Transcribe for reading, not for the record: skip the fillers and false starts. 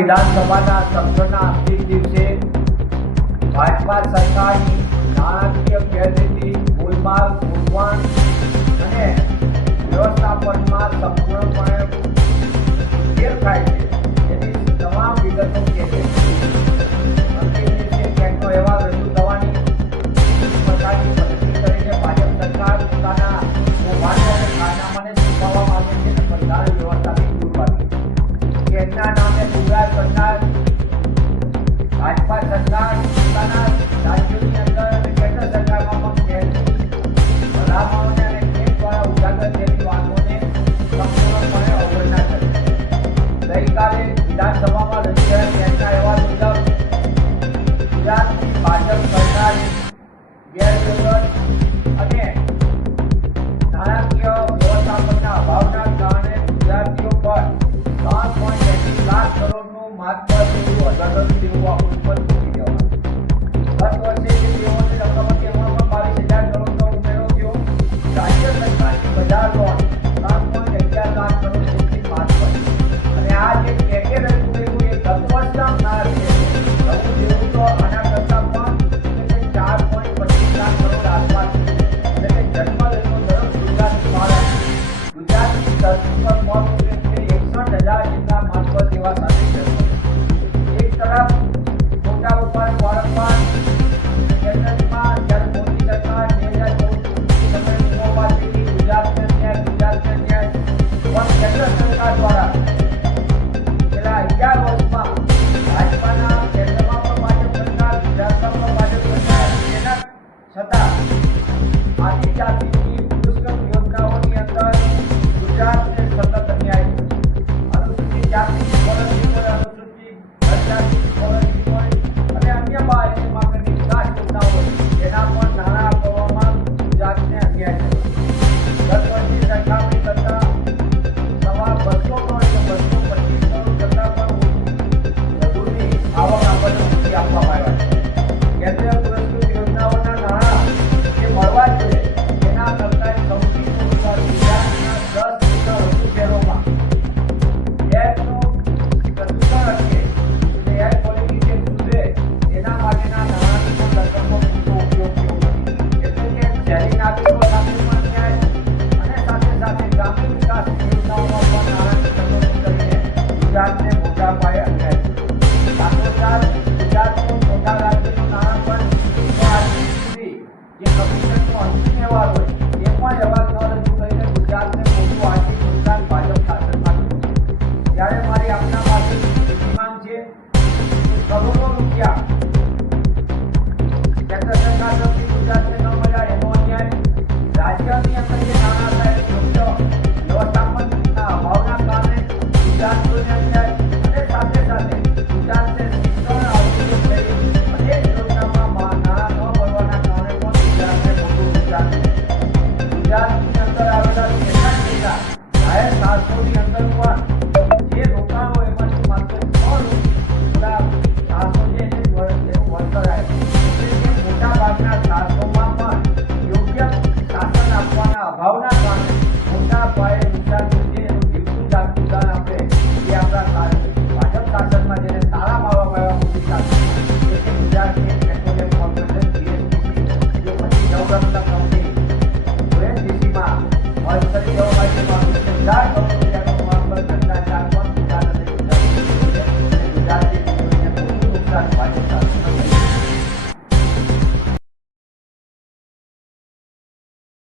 વિધાનસભાના સત્રના અંતિમ દિવસે ભાજપા સરકારની નાણાકીય ગેરરીતિ, ગોલમાલ, ગોઠવણ અને વ્યવસ્થાપનમાં સંપૂર્ણપણે ફેર થાય છે તેની તમામ વિગતો કે છે. અંતિમ દિવસે કેગનો અહેવાલ રજૂ થવાની પ્રકારની પસંદગી કરીને ભાજપ સરકાર પોતાના કૌભાંડ અને કારનામાને છુપાવવા માંગે છે અને બંધારણ વ્યવસ્થાથી દૂર ભાગે છે. કેગના નામે ગુમરાહ કરનાર ભાજપા સરકાર પોતાના રાજ્યોની અંદર અને કેન્દ્ર સરકારમાં પણ ભલામણોને અને કેગ દ્વારા ઉજાગર થયેલી વાતોને સંપૂર્ણપણે અવગણના કરે છે. ગઈકાલે વિધાનસભામાં રજૂ થયેલ કેગના અહેવાલ મુજબ ગુજરાતની ભાજપ સરકારે ગેરજરૂરત અને નાણાકીય વ્યવસ્થાપનના અભાવના કારણે ગુજરાતીઓ પર 3.80 લાખ કરોડનું માત્ર દેવું અધરનું દેવું ઉત્પન્ન કરી દેવાનું. ગત વર્ષે જે દેવોની રકમ હતી એમાં પણ 22,000 કરોડનો ઉમેરો થયો. રાજ્ય સરકારની બજાર લોન 3.11 લાખ કરોડ જેટલી માત્ર અને આ જે કેગે રજૂ કર્યું એ ગત વર્ષના નાણાકીય નવું દેવું તો આના કરતાં પણ 4.25 લાખ કરોડ આસપાસ છે. એટલે કે જન્મ લેતો દરેક ગુજરાતી બાળક ગુજરાતની ધરતી પર મોત 61,000 જેટલા માત્ર દેવા સાથે જન્મ. એક તરફ મોટા ઉપર વારંવાર કેન્દ્રમાં જ્યારે મોદી સરકાર 2014 સમય મોબાઈલથી ગુજરાતને ન્યાય પણ કેન્દ્ર સરકાર દ્વારા છેલ્લા 11 વર્ષમાં ભાજપાના કેન્દ્રમાં પણ ભાજપ સરકાર, ગુજરાતમાં પણ ભાજપ સરકાર, તેના છતાં આદિજાતિની પુષ્કળ યોજનાઓની અંદર ગુજરાતને સતત અન્યાય છે. અનુસૂચિત જાતિ પોલિસી હોય, અનુસૂચિત જનજાતિ પોલિસી હોય અને અન્ય બાહ્ય માટેની વિકાસ યોજનાઓ હોય તેના પણ નાણાં આપવામાં ગુજરાતને અન્યાય છે. ગત વર્ષની સરખામણી કરતાં સવા 200 કરોડ એટલે 225 કરોડ કરતાં પણ વધુની આવક આપણને ઓછી આપવામાં આવ્યા છે. કેન્દ્રીય પુરસ્કૃત યોજનાઓના નાણાં જે મળવા જોઈએ તેના કરતાં સૌથી ગુજરાતના 10 કરતાં વધુ શહેરોમાં એરનું પ્રદૂષણ અટકે અને એર ક્વોલિટી જે સુધરે તેના માટેના નાણાંની પણ રકમનો પૂરતો ઉપયોગ થયો નથી. એટલે કે શહેરી નાગરિકો સાથે પણ ન્યાય અને સાથે સાથે ગ્રામીણ વિકાસની યોજનાઓમાં પણ નાણાંની કટોકટી કરીને ગુજરાતને મોટા પાયે અન્યાય છે. સાથોસાથ ગુજરાતનું મોટા રાજ્યનું નાણાં પણ આજ સુધી જે કમિશનનો અંતિમ અહેવાલ હોય એ પણ અહેવાલ ન રજૂ કરીને ગુજરાતને મોટું આર્થિક નુકસાન ભાજપ શાસનમાં થયું. ત્યારે મારી આપના પાસે બીજી માંગ છે કે કરોડો રૂપિયા